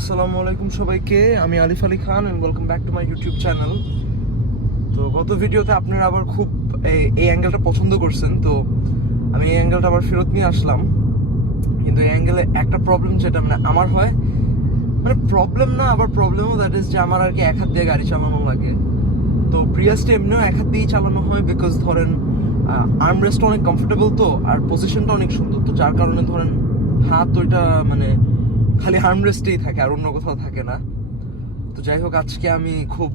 আসসালামু আলাইকুম সবাইকে, আমি Alif Ali Khan and welcome back to my YouTube channel. তো গত ভিডিওতে আপনারা আবার খুব এই অ্যাঙ্গেলটা পছন্দ করছেন, তো আমি এই অ্যাঙ্গেলটা আবার ফেরত নিয়ে আসলাম। কিন্তু এই অ্যাঙ্গেলে একটা প্রবলেম যেটা আমার হয়, প্রবলেম না, আবার প্রবলেমও দ্যাট ইজ যে আমার আর কি এক হাত দিয়ে গাড়ি চালানো লাগে। তো প্রিয়াসটা এমনিও এক হাত দিয়েই চালানো হয়, বিকজ ধরেন আর্মরেস্টটা অনেক কমফোর্টেবল, তো আর পজিশনটা অনেক সুন্দর, তো যার কারণে ধরেন হাত ওইটা খালি আর্মরেস্টেই থাকে আর অন্য কোথাও থাকে না। তো যাই হোক, আজকে আমি খুব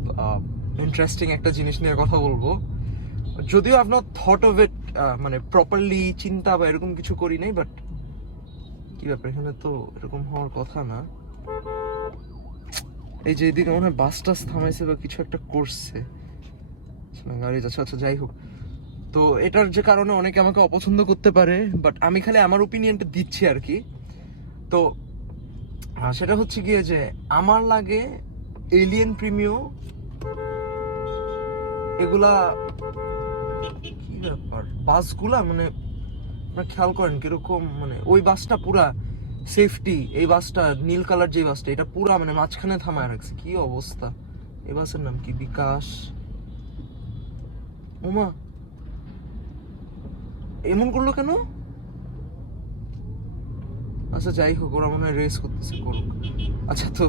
ইন্টারেস্টিং একটা জিনিস নিয়ে কথা বলবো, যদিও আপনার থট অফ ইট প্রপারলি চিন্তা বা এরকম কিছু করি নাই, বাট কি ব্যাপার, এখানে তো এরকম হওয়ার কথা না। এই যে এদিকে মনে হয় বাস টাস থামাইছে বা কিছু একটা করছে, গাড়ি যাচ্ছে। আচ্ছা যাই হোক, তো এটার যে কারণে অনেকে আমাকে অপছন্দ করতে পারে, বাট আমি খালি আমার ওপিনিয়নটা দিচ্ছি আর কি। তো সেটা হচ্ছে গিয়ে যে আমার লাগে এলিয়েন প্রিমিও এগুলা কি ব্যাপার, বাসগুলা আপনারা খেয়াল করেন কিরকম, ওই বাসটা পুরা সেফটি, এই বাসটা নীল কালার যে বাসটা, এটা পুরা মাঝখানে থামায় রাখছে, কি অবস্থা। এই বাসের নাম কি, বিকাশ। ওমা, এমন করলো কেন? আচ্ছা যাই হোক, ওরা মনে হয় রেস করতেছে, করুক। আচ্ছা, তো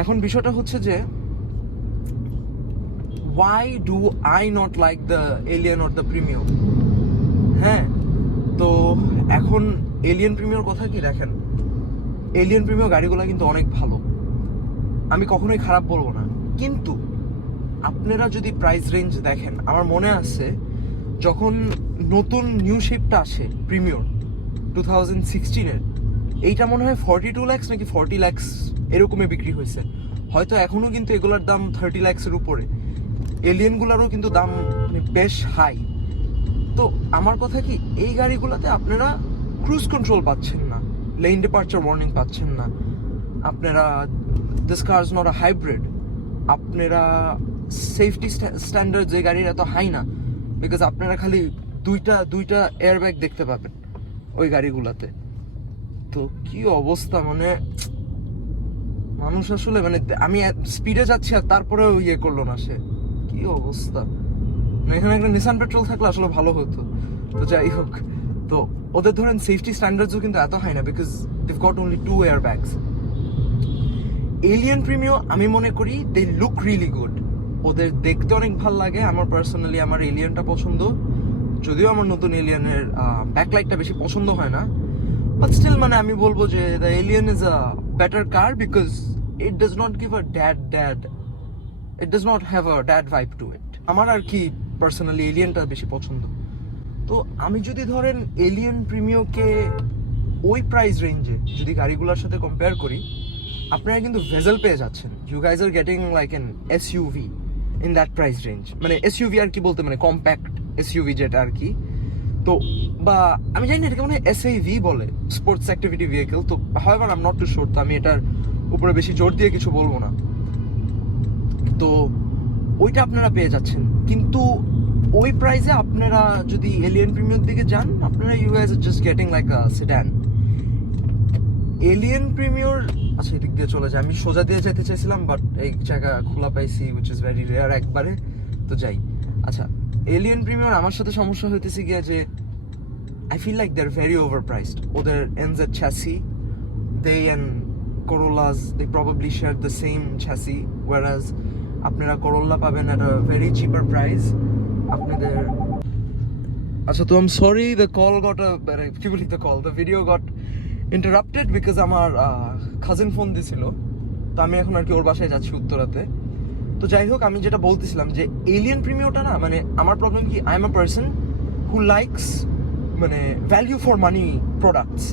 এখন বিষয়টা হচ্ছে যে why do I not like the Alien or the Premio? হ্যাঁ, তো এখন এলিয়েন প্রিমিওর কথা কি, দেখেন এলিয়েন প্রিমিও গাড়িগুলো কিন্তু অনেক ভালো, আমি কখনোই খারাপ বলবো না, কিন্তু আপনারা যদি প্রাইস রেঞ্জ দেখেন, আমার মনে আছে যখন নতুন নিউ শেপটা আসে প্রিমিওর 2016-এর, এইটা মনে হয় 42 lakhs নাকি 40 lakhs এরকমই বিক্রি হয়েছে। হয়তো এখনো কিন্তু এগুলোর দাম 30 lakhs-এর উপরে, এলিয়েনগুলোরও কিন্তু দাম বেশ হাই। তো আমার কথা কি, এই গাড়িগুলোতে আপনারা ক্রুজ কন্ট্রোল পাচ্ছেন না, লেন ডিপারচার ওয়ার্নিং পাচ্ছেন না, আপনারা this car is not a hybrid, আপনারা সেফটি স্ট্যান্ডার্ড যে গাড়ির এত হাই না, বিকজ আপনারা খালি দুইটা এয়ারব্যাগ দেখতে পাবেন ওই গাড়িগুলোতে। তো কি অবস্থা, মানুষ আসলে আমি স্পিডে যাচ্ছি আর তারপরেও ইয়ে করলো না সে, কি অবস্থা। এখানে একটা নিসান পেট্রোল থাকলে আসলে ভালো হতো। তো যাই হোক, তো ওদের ধরেন সেফটি স্ট্যান্ডার্ডসও কিন্তু এত হাই না, because they've got only 2 airbags. Allion Premio আমি মনে করি দে লুক রিয়েলি গুড, ওদের দেখতে অনেক ভালো লাগে। আমার পার্সোনালি আমার এলিয়েনটা পছন্দ, যদিও আমার নতুন এলিয়েনের ব্যাকলাইটটা বেশি পছন্দ হয় না, বাট স্টিল আমি বলবো যে the Allion is a better car, because it does not give a dad it does not have a dad vibe to it. আমার আর কি পার্সোনালি এলিয়েনটা বেশি পছন্দ। তো আমি যদি ধরেন এলিয়েন প্রিমিওকে ওই প্রাইস রেঞ্জে যদি গাড়িগুলোর সাথে কম্পেয়ার করি, আপনারা কিন্তু ভেজেল পেয়ে যাচ্ছেন। You guys are getting like an SUV in that price range, SUV আর কি বলতে কম্প্যাক্ট এসইউভি যেটা আর কি। তো বা আমি জানি না এটাকে এসএভি বলে, স্পোর্টস অ্যাক্টিভিটি ভেহিকেল। তো however I am not too sure, তো আমি এটার উপরে বেশি জোর দিয়ে কিছু বলবো না। তো ওইটা আপনারা পেয়ে যাচ্ছেন, কিন্তু ওই প্রাইসে আপনারা যদি এলিয়েন প্রিমিয়ার দিকে যান, আপনারা you guys are just getting like a sedan. Allion Premio, আচ্ছা এদিক দিয়ে চলে যায়, আমি সোজা দিয়ে যেতে চাইছিলাম, বাট এই জায়গা খোলা পাইছি, উইচ ইজ ভেরি রেয়ার একবারে। তো যাই, আচ্ছা এলিয়েন প্রিমিয়ার আমার সাথে সমস্যা হইতেছে গিয়া যে I feel like they're very overpriced. ওদের NZ chassis, they and Corollas, they probably share the same chassis, whereas আপনারা Corolla পাবেন at a very cheaper price. আপনাদের আচ্ছা, তো I'm sorry the call got কি বলি, the video got interrupted because আমার cousin phone দিছিল, তো আমি এখন আর কি ওর বাসায় যাচ্ছি উত্তরাতে। তো যাই হোক, আমি যেটা বলতেছিলাম যে এলিয়েন প্রিমিওটা না, আমার প্রবলেম কি, I am a person who likes value for money products.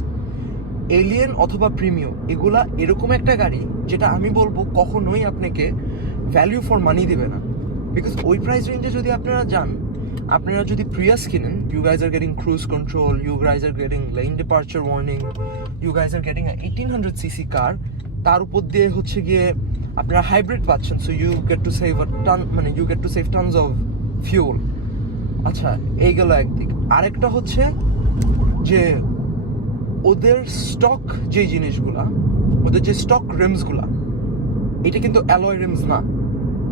Alien অথবা প্রিমিও এগুলা এরকম একটা গাড়ি যেটা আমি বলবো কখনোই আপনাকে ভ্যালিউ ফর মানি দেবে না, বিকজ ওই প্রাইস রেঞ্জে যদি আপনারা যান, আপনারা যদি প্রিয়াস কিনেন, you guys are getting cruise control, you guys are getting lane departure warning, you guys are getting 1800cc car, তার উপর দিয়ে হচ্ছে গিয়ে আপনারা হাইব্রিড পাচ্ছেন, so you get to save you get to save tons of fuel. আচ্ছা, এই গেল একদিক। আরেকটা হচ্ছে যে ওদের স্টক যে জিনিসগুলা ওদের যে স্টক রিমসগুলা, এটা কিন্তু অ্যালয় রিমস না।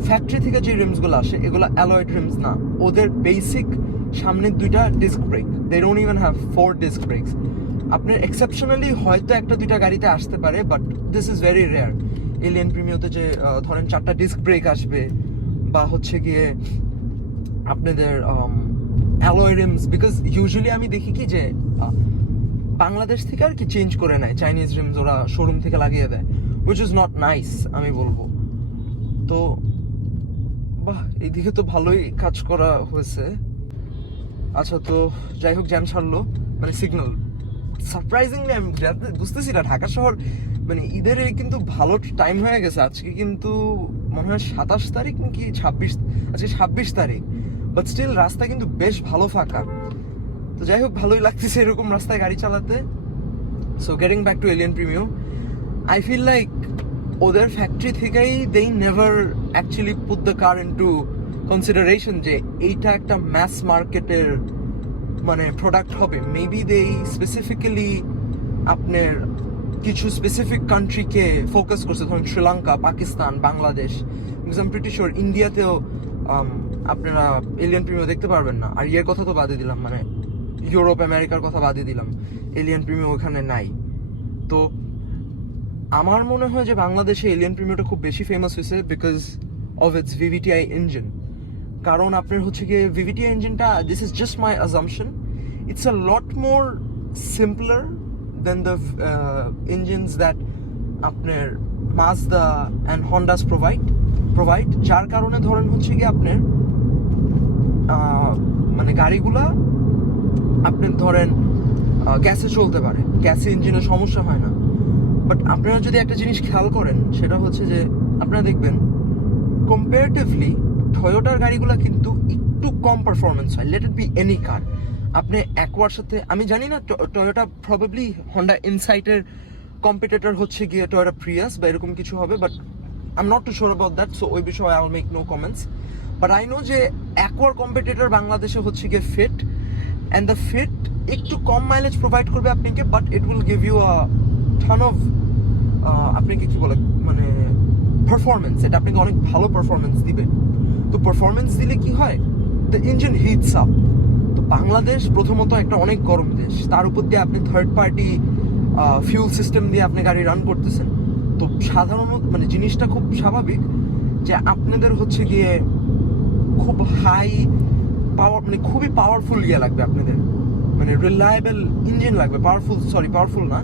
ফ্যাক্টরি থেকে যে রিমসগুলো আসে এগুলো অ্যালয়েড রিমস না। ওদের বেসিক সামনের 2টা disc brake, they don't even have 4 disc brakes. আপনার এক্সেপশনালি হয়তো 1-2টা গাড়িতে আসতে পারে, but this is very rare. Allion প্রিমিওতে যে ধরেন 4টা ডিস্ক ব্রেক আসবে, বা হচ্ছে গিয়ে আপনাদের অ্যালয় রিমস, বিকজ ইউজুয়ালি আমি দেখি কি যে বাংলাদেশ থেকে আর কি চেঞ্জ করে নেয় চাইনিজ রিমস, ওরা শোরুম থেকে লাগিয়ে দেয়, উইচ ইজ নট নাইস আমি বলবো। তো বাহ, এইদিকে তো ভালোই কাজ করা হয়েছে। আচ্ছা, তো যাই হোক, জ্যাম ছাড়লো, মানে সিগন্যাল সারপ্রাইজিংলি আমি বুঝতেছি না, ঢাকা শহর মানে ঈদের কিন্তু ভালো টাইম হয়ে গেছে। আজকে কিন্তু মনে হয় 27 তারিখ নাকি 26, আজকে 26 তারিখ, বাট স্টিল রাস্তা কিন্তু বেশ ভালো ফাঁকা। তো যাই হোক, ভালোই লাগতেছে এরকম রাস্তায় গাড়ি চালাতে। So getting back to Allion Premio, I feel like ওদের ফ্যাক্টরি থেকেই they never actually put the car into consideration যে এইটা একটা ম্যাস মার্কেটের মানে প্রোডাক্ট হবে। মেবি দে স্পেসিফিক্যালি আপনার কিছু স্পেসিফিক কান্ট্রিকে ফোকাস করছে, ধরুন Sri Lanka, Pakistan, Bangladesh. Because I am pretty sure ইন্ডিয়াতেও আপনারা এলিয়ান প্রিমিও দেখতে পারবেন না। আর ইয়ের কথা তো বাদে দিলাম, মানে ইউরোপ আমেরিকার কথা বাদে দিলাম, এলিয়ান প্রিমিও ওখানে নাই। তো আমার মনে হয় যে বাংলাদেশে এলিয়ান প্রিমিওটা খুব বেশি ফেমাস হয়েছে because of its VVTi engine. কারণ আপনার হচ্ছে গিয়ে ভিভিটিআই ইঞ্জিনটা, this is just my assumption, it's a lot more simpler than the engines that আপনার মাজদা অ্যান্ড হন্ডাস প্রোভাইড, যার কারণে ধরেন হচ্ছে গিয়ে আপনার মানে গাড়িগুলা আপনার ধরেন গ্যাসে চলতে পারে, গ্যাসে ইঞ্জিনের সমস্যা হয় না। বাট আপনারা যদি একটা জিনিস খেয়াল করেন, সেটা হচ্ছে যে আপনারা দেখবেন কম্পারেটিভলি টয়োটার গাড়িগুলো কিন্তু একটু কম পারফরমেন্স হয়, let it be any car. আপনি অ্যাকোয়ার সাথে, আমি জানি না টয়োটা প্রবাবলি হন্ডা ইনসাইটের কম্পিটিটর হচ্ছে গিয়ে টয়োটা প্রিয়াস বা এরকম কিছু হবে, but I am not too sure about that, so ওই বিষয়ে I will make no comments. But I know যে অ্যাকোয়ার কম্পিটিটর বাংলাদেশে হচ্ছে গিয়ে ফিট, অ্যান্ড দ্য ফিট একটু কম মাইলেজ প্রোভাইড করবে আপনাকে, but it will give you a ton of আপনাকে কি বলে মানে পারফরমেন্স, এটা আপনাকে অনেক ভালো পারফরমেন্স দিবে। তো পারফরমেন্স দিলে কি হয়, দ্য ইঞ্জিন হিটস আপ। তো বাংলাদেশ প্রথমত একটা অনেক গরম দেশ, তার উপর দিয়ে আপনি থার্ড পার্টি ফিউল সিস্টেম দিয়ে আপনি গাড়ি রান করতেছেন। তো সাধারণত মানে জিনিসটা খুব স্বাভাবিক যে আপনাদের হচ্ছে গিয়ে খুব হাই পাওয়ার, মানে খুবই পাওয়ারফুল ইয়ে লাগবে আপনাদের, মানে রিলায়েবল ইঞ্জিন লাগবে। পাওয়ারফুল না,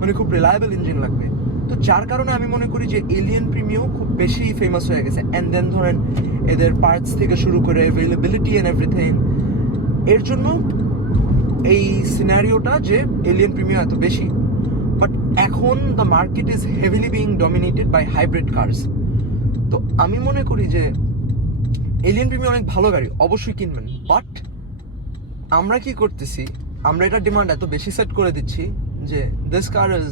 মানে খুব রিলায়েবল ইঞ্জিন লাগবে। তো যার কারণে আমি মনে করি যে এলিয়ান প্রিমিও খুব বেশি ফেমাস হয়ে গেছে। অ্যান্ড দেন ধরেন এদের পার্টস থেকে শুরু করে অ্যাভেলেবিলিটি অ্যান্ড এভরিথিং, এর জন্য এই সিনারিওটা যে এলিয়ান প্রিমিও এত বেশি। বাট এখন the market is heavily being dominated by hybrid cars. তো আমি মনে করি যে এলিয়ান প্রিমিও অনেক ভালো গাড়ি, অবশ্যই কিনবেন। বাট আমরা কি করতেছি, আমরা এটা ডিমান্ড এত বেশি সেট করে দিচ্ছি যে this car is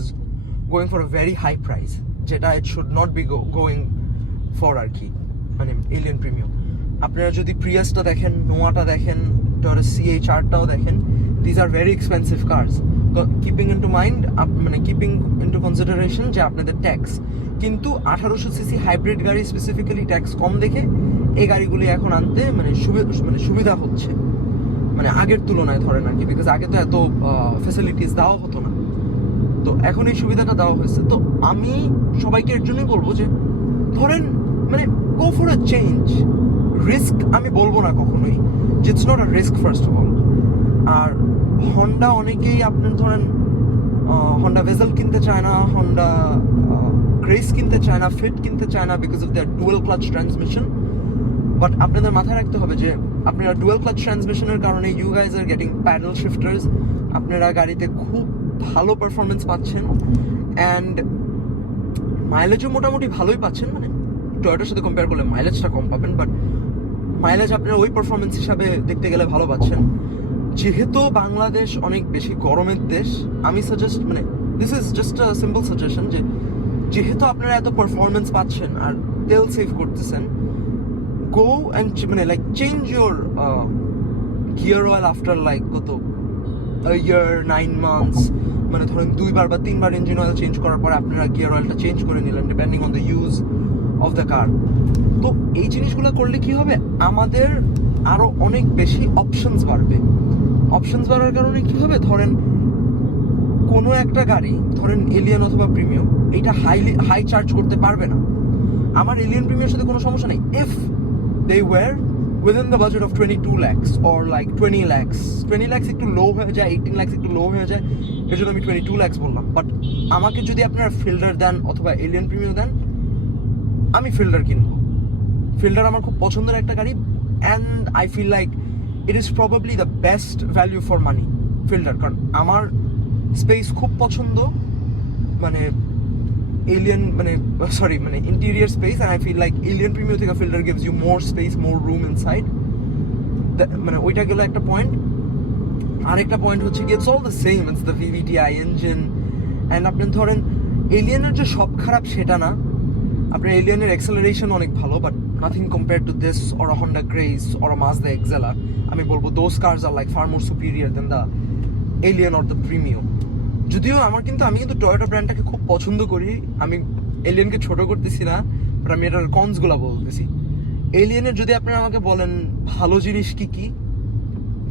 going for a very high price, যেটা it should not be going for আর কি, মানে এলিয়ান প্রিমিও। আপনারা যদি প্রিয়াসটা দেখেন, নোয়াটা দেখেন, টয়োটা CH-8টাও দেখেন, these are very expensive cars. Keeping into mind, মানে কিপিং ইনটু কনসিডারেশন যে আপনাদের ট্যাক্স, কিন্তু 1800 সিসি হাইব্রিড গাড়ি স্পেসিফিক্যালি ট্যাক্স কম দেখে এই গাড়িগুলি এখন আনতে মানে সুবিধা হচ্ছে, মানে আগের তুলনায় ধরেন আর কি, বিকজ আগে তো এত ফ্যাসিলিটিস দেওয়া হতো না, তো এখন এই সুবিধাটা দেওয়া হয়েছে। তো আমি সবাইকে এর জন্যই বলবো যে ধরেন মানে go for a change. Risk আমি বলবো না কখনোই, যে it's not a risk first of all. আর হন্ডা অনেকেই আপনার ধরেন হন্ডা ভেজেল কিনতে চায় না, হন্ডা গ্রেস কিনতে চায় না, ফিট কিনতে চায় না because of their dual clutch transmission. But আপনাদের মাথায় রাখতে হবে যে আপনারা ডুয়েল ক্লাচ ট্রান্সমিশনের কারণে you guys are getting paddle shifters, আপনারা গাড়িতে খুব ভালো পারফরমেন্স পাচ্ছেন, অ্যান্ড মাইলেজও মোটামুটি ভালোই পাচ্ছেন। মানে টয়োটার সাথে কম্পেয়ার করলে মাইলেজটা কম পাবেন, বাট মাইলেজ আপনারা ওই পারফরমেন্স হিসাবে দেখতে গেলে ভালো পাচ্ছেন। যেহেতু বাংলাদেশ অনেক বেশি গরমের দেশ, আমি সাজেস্ট, মানে this is just a simple suggestion, যে যেহেতু আপনারা এত পারফরমেন্স পাচ্ছেন আর তেল সেভ করতেছেন, go and মানে like change your gear oil after like কত a year, 9 months, মানে ধরেন 2বার বা 3বার ইঞ্জিন অয়েল চেঞ্জ করার পর আপনারা গিয়ার অয়েলটা চেঞ্জ করে নিলেন depending on the use of the car. তো এই জিনিসগুলো করলে কি হবে, আমাদের আরো অনেক বেশি অপশনস বাড়বে। অপশনস বাড়ার কারণে কি হবে, ধরেন কোনো একটা গাড়ি, ধরেন এলিয়ন অথবা প্রিমিয়াম, এটা হাই চার্জ করতে পারবে না। আমার এলিয়ন প্রিমিয়ামের সাথে কোনো সমস্যা নেই if they were within the budget of 22 lakhs or like 20 lakhs 20 lakhs একটু লো হয়ে যায়, 18 lakhs একটু লো হয়ে যায়, এর জন্য আমি 22 lakhs বললাম। বাট আমাকে যদি আপনারা ফিল্ডার দেন অথবা এলিয়ন প্রিমিয়াম দেন, আমি ফিল্ডার কিনবো। ফিল্ডার আমার খুব পছন্দের একটা গাড়ি, and I feel like it is probably the best value for money Fielder. কারণ আমার স্পেস খুব পছন্দ, মানে এলিয়ন মানে সরি মানে interior space, and I feel like Allion Premio থেকে Fielder gives you more space, more room inside. মানে ওইটা গেল একটা পয়েন্ট। আরেকটা পয়েন্ট হচ্ছে কি, it's all the same, it's the VVTI engine. And আপনি ধরেন এলিয়নের যে সব খারাপ সেটা না, আপনার এলিয়নের অ্যাক্সেলারেশন অনেক ভালো, but nothing compare to this or a Honda Grace or a Mazda Axela. আমি বলবো those cars are like far more superior than the Allion or the Premio. যদিও আমি কিন্তু টয়োটা ব্র্যান্ডটাকে খুব পছন্দ করি, আমি এলিয়নকে ছোট করতেছি না, বাট আমি এটার কনসগুলো বলতেছি। এলিয়নের যদি আপনারা আমাকে বলেন ভালো জিনিস কি কি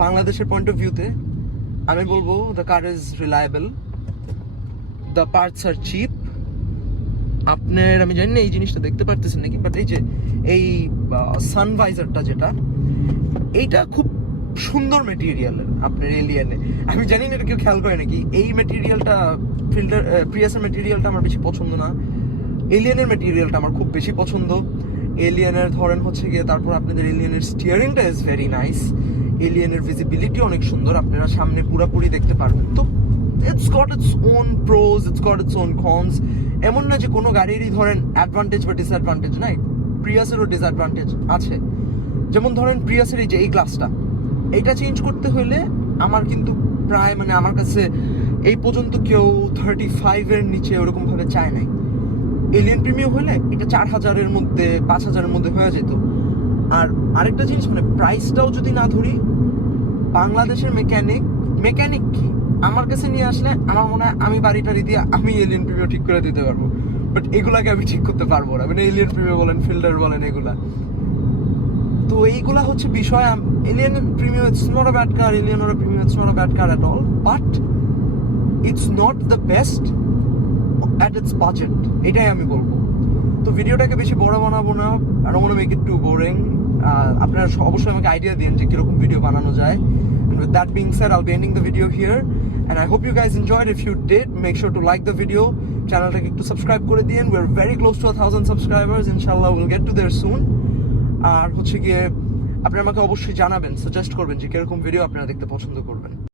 বাংলাদেশের পয়েন্ট অফ ভিউতে, আমি বলবো the car is reliable, the parts are cheap. আপনার আমি জানি না এই জিনিসটা দেখতে পারতেছেন নাকি, বাট এই যে এই সানভাইজারটা যেটা, এইটা খুব সুন্দর মেটেরিয়ালের আপনার এলিয়নে। আমি জানি না এটা কেউ খেয়াল করে নাকি, এই মেটেরিয়ালটা ফিল্ডার প্রিয়াসের মেটেরিয়ালটা আমার বেশি পছন্দ না, এলিয়নের মেটেরিয়ালটা আমার খুব বেশি পছন্দ। এলিয়নের ধরেন হচ্ছে গিয়ে, তারপর আপনাদের এলিয়নের স্টিয়ারিংটা ইজ ভেরি নাইস, এলিয়নের ভিজিবিলিটি অনেক সুন্দর, আপনারা সামনে পুরাপুরি দেখতে পারবেন। তো it's goat its own pros, it's goat its own cons. এমন না যে কোনো গাড়িরই ধরেন অ্যাডভান্টেজ বা ডিসঅ্যাডভান্টেজ নাই, প্রিয়াসেরও ডিসঅ্যাডভান্টেজ আছে। যেমন ধরেন প্রিয়াসের এই যে এই গ্লাসটা, এইটা চেঞ্জ করতে হলে আমার কিন্তু প্রায় মানে আমার কাছে এই পর্যন্ত কেউ 35-এর নিচে ওরকমভাবে চায় নাই। এলিয়ন প্রিমিয়াম হলে এটা 4000-এর মধ্যে 5000-এর মধ্যে হয়ে যেত। আর আরেকটা জিনিস, মানে প্রাইসটাও যদি না ধরি, বাংলাদেশের মেকানিক কি আমার কাছে নিয়ে আসলে আমার মনে হয় আমি বাড়িটারি দিয়ে আমি এলিয়ন প্রিমিয়াম ঠিক করে দিতে পারবো, বাট এগুলাকে আমি ঠিক করতে পারবো না। মানে এলিয়ন প্রিমিয়াম বলেন, ফিল্ডার বলেন, এগুলা তো এইগুলা হচ্ছে বিষয়। Allion Premio it's not a bad car, Allion or Premio it's not a bad car at all, but it's not the best at its budget, এটাই আমি বলবো। তো ভিডিওটাকে বেশি বড় বানাবো না, I don't want to make it too boring. আপনারা অবশ্যই আমাকে আইডিয়া দিন যে কিরকম ভিডিও বানানো যায়। And with that being said, I'll be ending the video here, and I hope you guys enjoyed. If you did, make sure to like the video, চ্যানেলটাকে একটু সাবস্ক্রাইব করে দিন। We're very close to 1000 subscribers, inshallah we'll get to there soon. আর হচ্ছে গিয়ে আপনারা আমাকে অবশ্যই জানাবেন, সাজেস্ট করবেন যে কিরকম ভিডিও আপনারা দেখতে পছন্দ করবেন।